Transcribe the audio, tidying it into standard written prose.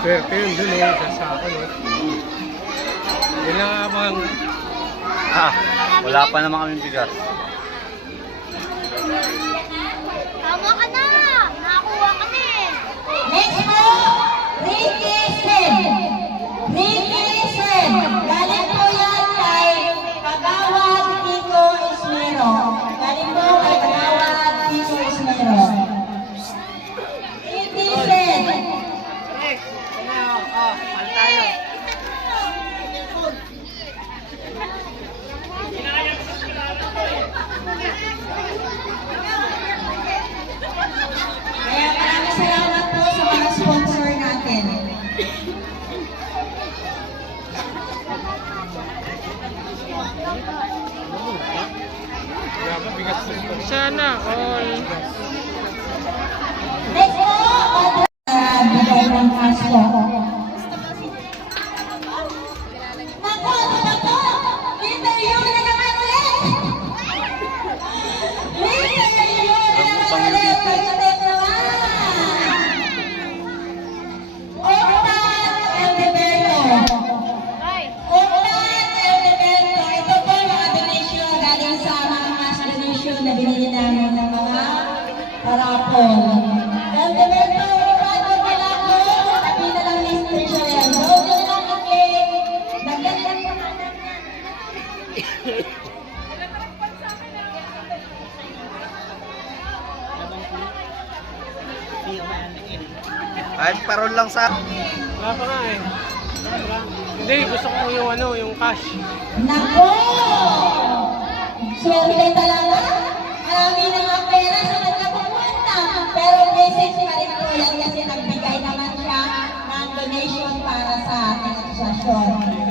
Swerte yun dun eh, sa sako no. Yun lang abang. Wala pa naman kaming bigas. Tama ka na! Nakakuha kami! Next po, Ricky Sen. Ricky Sen. Galing po yan kay Kagawad Kiko Ismero. Galing po kay Kagawad Kiko Ismero. Ricky Sen. Kaya maraming salamat po sa mga sponsor natin. Wala ba bigas na? Sana all. Next po, bigay ng cash po. Nako, ano po? Interview na naman ulit! Interview na naman ulit! Pagdating naman! Octan Eldeberto. Octan Eldeberto. Ito po yung mga donation galing sa mga cash donation na binili namin ng mga parapon. Eldeberto, bago pala ko, sabi na lang ni Mr. Joel. Go na lang ang cake. Nagdagan pa nga lang yan. Kahit parol lang sa... Wala pa nga eh. Hindi, gusto ko yung ano, yung cash. Nako! Swerte talaga. Marami na nga pera sa kanya pupunta. Pero message pa rin po yan kasi nagbigay naman siya ng donation para sa ating asosasyon.